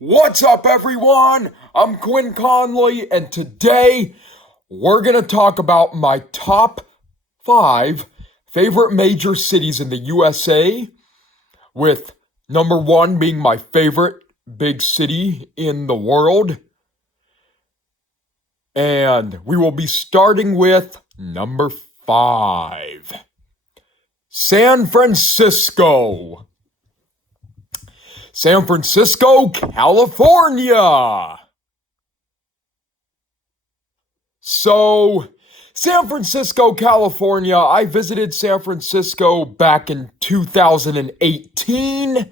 What's up, everyone? I'm Quinn Conley, and today we're going to talk about my top 5 favorite major cities in the USA, with number 1 being my favorite big city in the world. And we will be starting with number 5, San Francisco. San Francisco, California. So, San Francisco, California, I visited San Francisco back in 2018,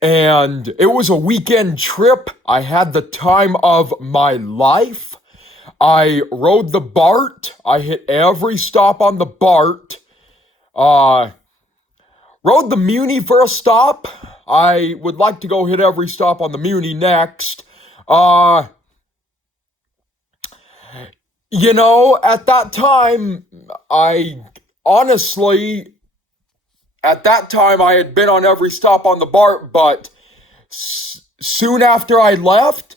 and it was a weekend trip. I had the time of my life. I rode the BART. I hit every stop on the BART. Rode the Muni for a stop. I would like to go hit every stop on the Muni next. At that time, at that time, I had been on every stop on the BART, but soon after I left,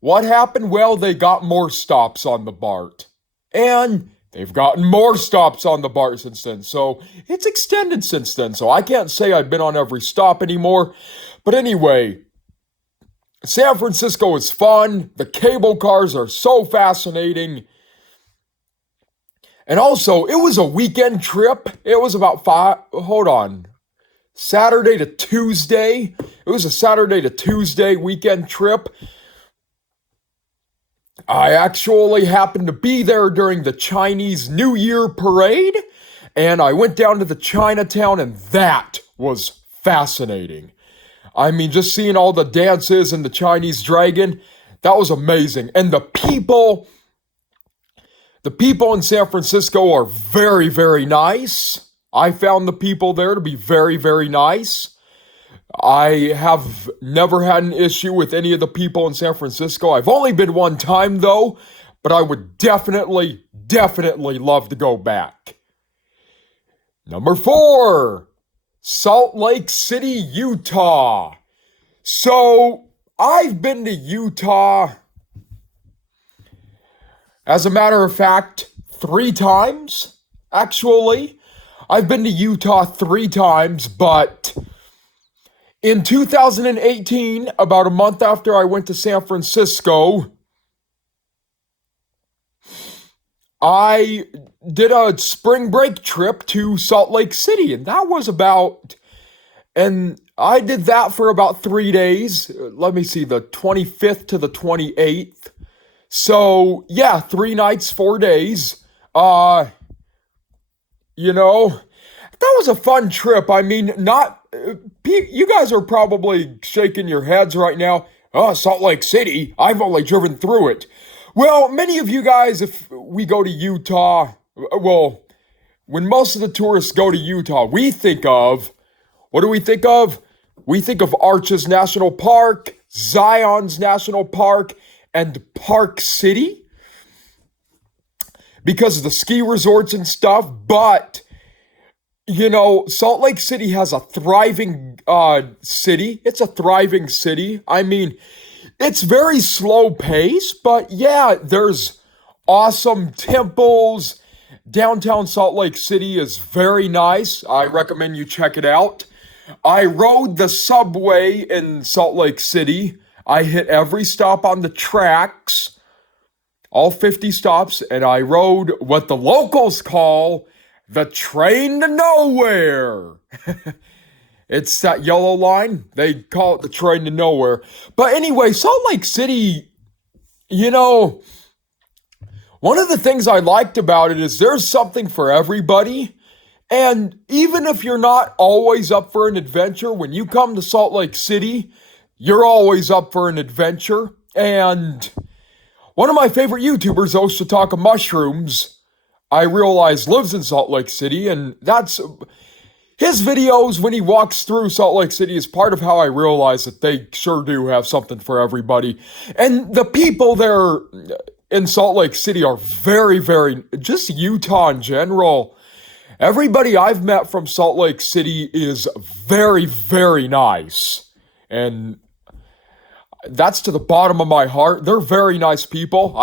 what happened? Well, they got more stops on the BART. And they've gotten more stops on the BART since then, so it's extended since then, so I can't say I've been on every stop anymore. But anyway, San Francisco is fun. The cable cars are so fascinating. And also, it was a weekend trip. It was about Saturday to Tuesday. It was a Saturday to Tuesday weekend trip. I actually happened to be there during the Chinese New Year parade, and I went down to the Chinatown, and that was fascinating. I mean, just seeing all the dances and the Chinese dragon, that was amazing. And the people in San Francisco are very, very nice. I found the people there to be very, very nice. I have never had an issue with any of the people in San Francisco. I've only been one time, though, but I would definitely love to go back. Number 4, Salt Lake City, Utah. So, I've been to Utah, as a matter of fact, 3 times, actually. I've been to Utah 3 times, but in 2018, about a month after I went to San Francisco, I did a spring break trip to Salt Lake City, and I did that for about 3 days. Let me see, the 25th to the 28th. So, yeah, 3 nights, 4 days. That was a fun trip. I mean, you guys are probably shaking your heads right now. Oh, Salt Lake City, I've only driven through it. Well, many of you guys, if we go to Utah, when most of the tourists go to Utah, what do we think of? We think of Arches National Park, Zion's National Park, and Park City, because of the ski resorts and stuff, but Salt Lake City has a thriving city. It's a thriving city. I mean, it's very slow pace, but yeah, there's awesome temples. Downtown Salt Lake City is very nice. I recommend you check it out. I rode the subway in Salt Lake City. I hit every stop on the tracks, all 50 stops, and I rode what the locals call the train to nowhere. It's that yellow line. They call it the train to nowhere. But anyway, Salt Lake City, one of the things I liked about it is there's something for everybody. And even if you're not always up for an adventure, when you come to Salt Lake City, you're always up for an adventure. And one of my favorite YouTubers, Oshataka Mushrooms, I realize lives in Salt Lake City, and that's his videos when he walks through Salt Lake City is part of how I realize that they sure do have something for everybody. And the people there in Salt Lake City are very, very, just Utah in general. Everybody I've met from Salt Lake City is very, very nice. And That's to the bottom of my heart. They're very nice people.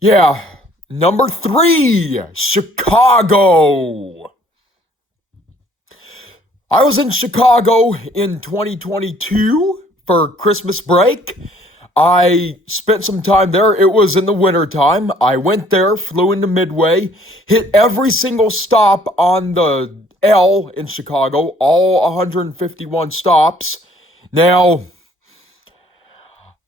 Yeah. Number three, Chicago. I was in Chicago in 2022 for Christmas break. I spent some time there. It was in the wintertime. I went there, flew into Midway, hit every single stop on the L in Chicago, all 151 stops. Now,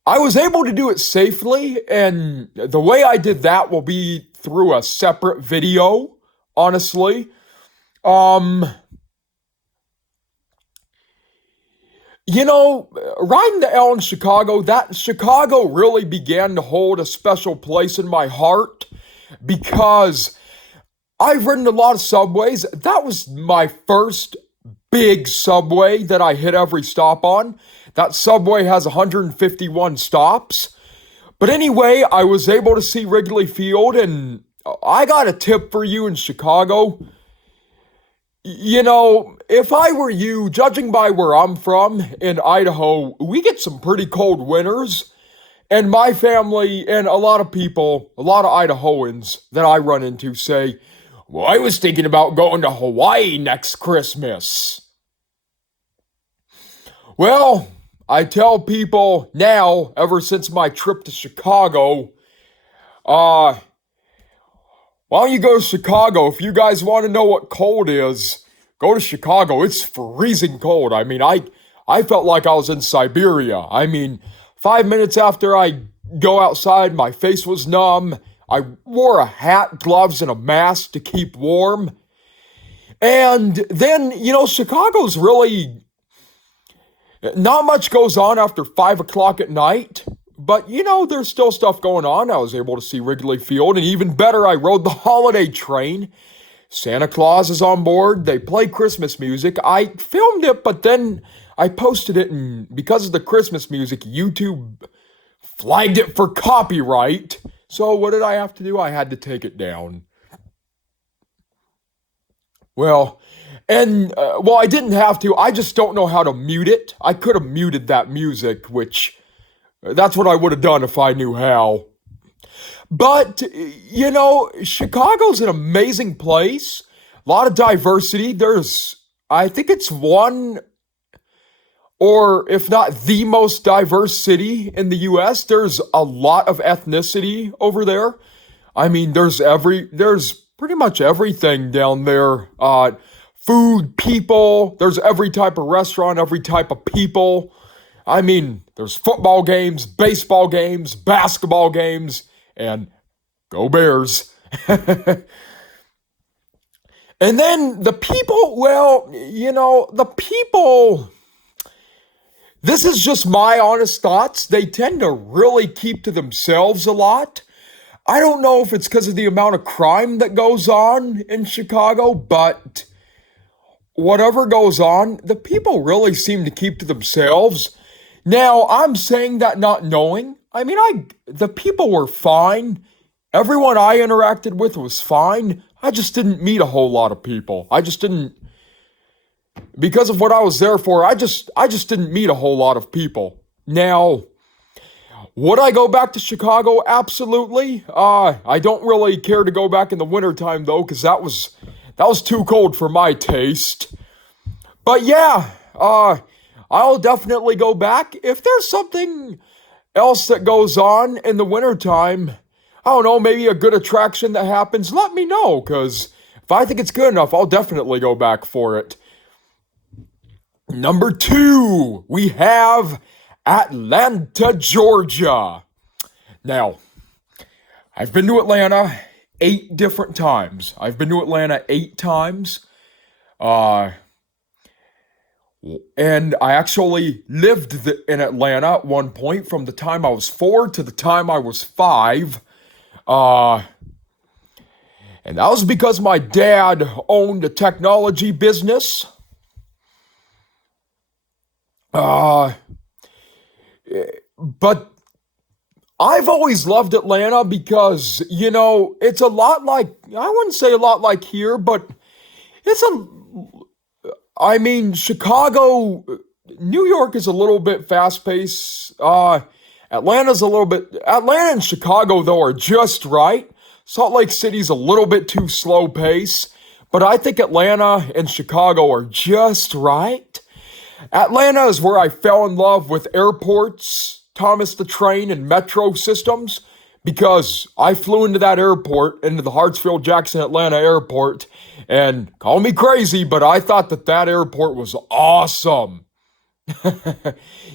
I was able to do it safely, and the way I did that will be through a separate video, honestly. Um, riding the L in Chicago, that Chicago really began to hold a special place in my heart because I've ridden a lot of subways. That was my first big subway that I hit every stop on. That subway has 151 stops. But anyway, I was able to see Wrigley Field, and I got a tip for you in Chicago. If I were you, judging by where I'm from in Idaho, we get some pretty cold winters. And my family and a lot of people, a lot of Idahoans that I run into say, well, I was thinking about going to Hawaii next Christmas. Well, I tell people now, ever since my trip to Chicago, why don't you go to Chicago? If you guys want to know what cold is, go to Chicago. It's freezing cold. I mean, I felt like I was in Siberia. I mean, 5 minutes after I go outside, my face was numb. I wore a hat, gloves, and a mask to keep warm. And then, Chicago's really, not much goes on after 5 o'clock at night. But, there's still stuff going on. I was able to see Wrigley Field, and even better, I rode the holiday train. Santa Claus is on board. They play Christmas music. I filmed it, but then I posted it, and because of the Christmas music, YouTube flagged it for copyright. So what did I have to do? I had to take it down. Well, I didn't have to. I just don't know how to mute it. I could have muted that music, which that's what I would have done if I knew how. But, Chicago's an amazing place. A lot of diversity. I think it's one, or if not the most diverse city in the U.S. There's a lot of ethnicity over there. I mean, there's pretty much everything down there. Food, people, there's every type of restaurant, every type of people. I mean, there's football games, baseball games, basketball games, and go Bears. And then the people, this is just my honest thoughts. They tend to really keep to themselves a lot. I don't know if it's because of the amount of crime that goes on in Chicago, but whatever goes on, the people really seem to keep to themselves. Now, I'm saying that not knowing. I mean, the people were fine. Everyone I interacted with was fine. I just didn't meet a whole lot of people. I just didn't, because of what I was there for, I just didn't meet a whole lot of people. Now, would I go back to Chicago? Absolutely. I don't really care to go back in the wintertime though, because that was too cold for my taste. But yeah, I'll definitely go back. If there's something else that goes on in the wintertime, I don't know, maybe a good attraction that happens, let me know, because if I think it's good enough, I'll definitely go back for it. Number 2, we have Atlanta, Georgia. Now, I've been to Atlanta 8 different times. I've been to Atlanta 8 times. And I actually lived in Atlanta at one point from the time I was 4 to the time I was 5. And that was because my dad owned a technology business. But I've always loved Atlanta because, it's a lot like, I wouldn't say a lot like here, but Chicago, New York is a little bit fast paced. Atlanta and Chicago, though, are just right. Salt Lake City's a little bit too slow pace, but I think Atlanta and Chicago are just right. Atlanta is where I fell in love with airports, Thomas the Train, and metro systems because I flew into that airport, into the Hartsfield Jackson Atlanta airport, and call me crazy, but I thought that that airport was awesome.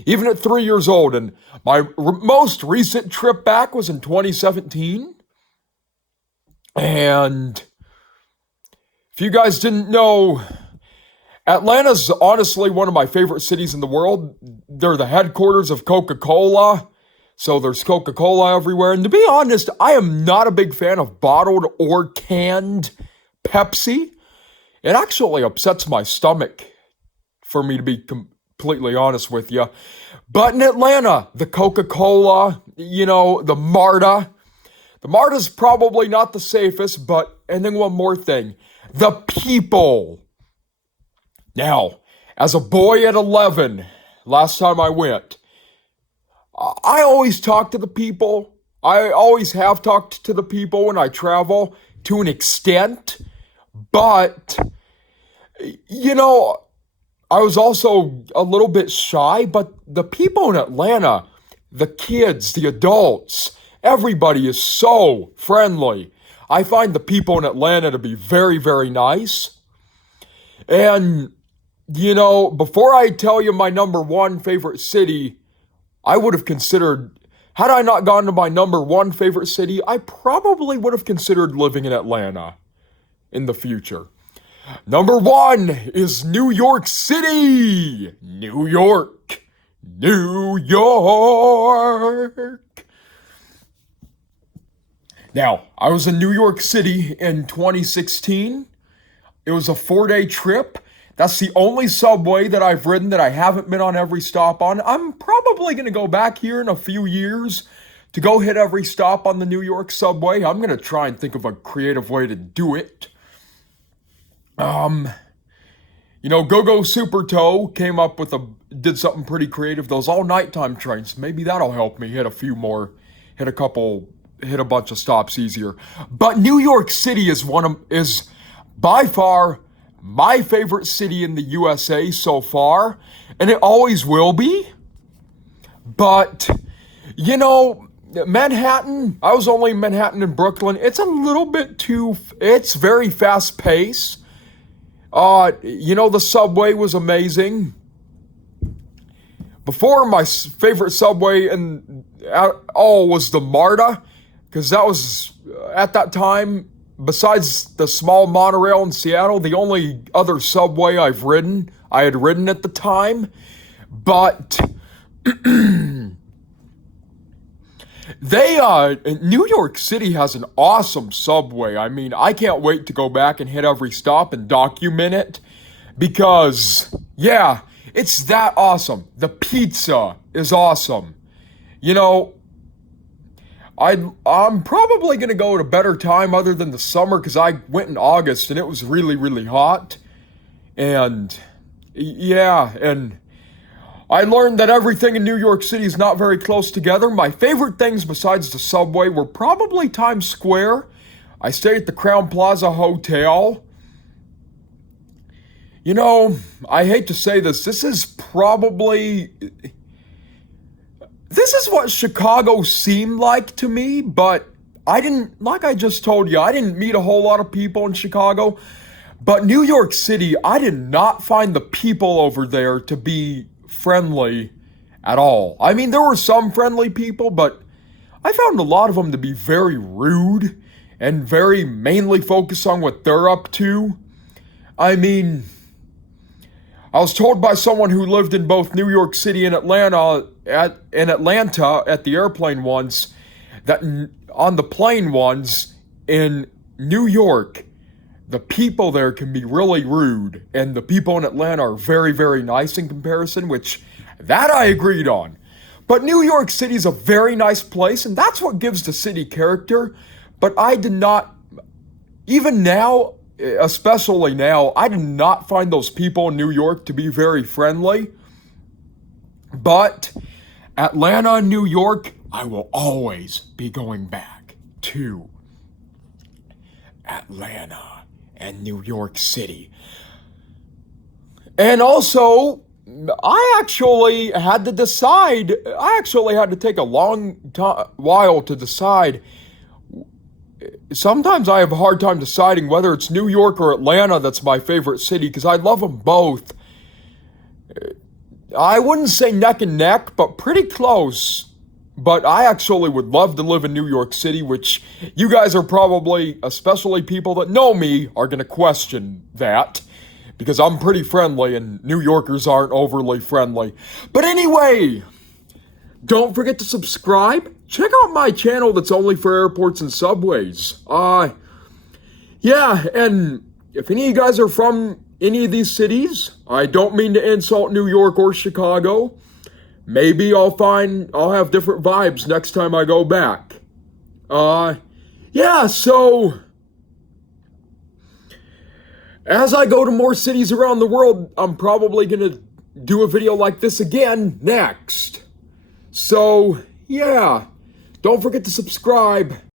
Even at 3 years old. And my most recent trip back was in 2017. And if you guys didn't know, Atlanta's honestly one of my favorite cities in the world. They're the headquarters of Coca-Cola. So there's Coca-Cola everywhere. And to be honest, I am not a big fan of bottled or canned Pepsi. It actually upsets my stomach, for me to be completely honest with you. But in Atlanta, the Coca-Cola, the Marta. The Marta's probably not the safest, and then one more thing, the people. Now, as a boy at 11, last time I went, I always talk to the people. I always have talked to the people when I travel to an extent, but, I was also a little bit shy, but the people in Atlanta, the kids, the adults, everybody is so friendly. I find the people in Atlanta to be very, very nice. And, before I tell you my number one favorite city, I would have considered, had I not gone to my number one favorite city, I probably would have considered living in Atlanta in the future. Number one is New York City. New York. New York. Now, I was in New York City in 2016. It was a 4-day trip. That's the only subway that I've ridden that I haven't been on every stop on. I'm probably going to go back here in a few years to go hit every stop on the New York subway. I'm going to try and think of a creative way to do it. Go-Go Super Toe did something pretty creative. Those all nighttime trains. Maybe that'll help me hit a bunch of stops easier. But New York City is by far my favorite city in the USA so far, and it always will be. But, Manhattan, I was only in Manhattan and Brooklyn. It's it's very fast paced. The subway was amazing. Before, my favorite subway was the Marta, because that was, at that time, besides the small monorail in Seattle, the only other subway I had ridden at the time. But New York City has an awesome subway. I mean, I can't wait to go back and hit every stop and document it because, yeah, it's that awesome. The pizza is awesome. I'm probably going to go at a better time other than the summer because I went in August and it was really, really hot. And, yeah, and I learned that everything in New York City is not very close together. My favorite things besides the subway were probably Times Square. I stayed at the Crowne Plaza Hotel. I hate to say this. This is what Chicago seemed like to me, but like I just told you, I didn't meet a whole lot of people in Chicago. But New York City, I did not find the people over there to be friendly at all. I mean, there were some friendly people, but I found a lot of them to be very rude and very mainly focused on what they're up to. I mean, I was told by someone who lived in both New York City and Atlanta at the airplane once that on the plane ones in New York, the people there can be really rude, and the people in Atlanta are very, very nice in comparison, which that I agreed on. But New York City's a very nice place, and that's what gives the city character. But I did not, even now, especially now, I did not find those people in New York to be very friendly. But Atlanta and New York, I will always be going back to Atlanta and New York City. And also, I actually had to decide, I actually had to take a long while to decide. Sometimes I have a hard time deciding whether it's New York or Atlanta that's my favorite city because I love them both. I wouldn't say neck and neck, but pretty close. But I actually would love to live in New York City, which you guys are probably, especially people that know me, are going to question that. Because I'm pretty friendly and New Yorkers aren't overly friendly. But anyway, don't forget to subscribe. Check out my channel that's only for airports and subways. Yeah, and if any of you guys are from any of these cities, I don't mean to insult New York or Chicago. Maybe I'll have different vibes next time I go back. Yeah, so as I go to more cities around the world, I'm probably gonna do a video like this again next. So, yeah, don't forget to subscribe.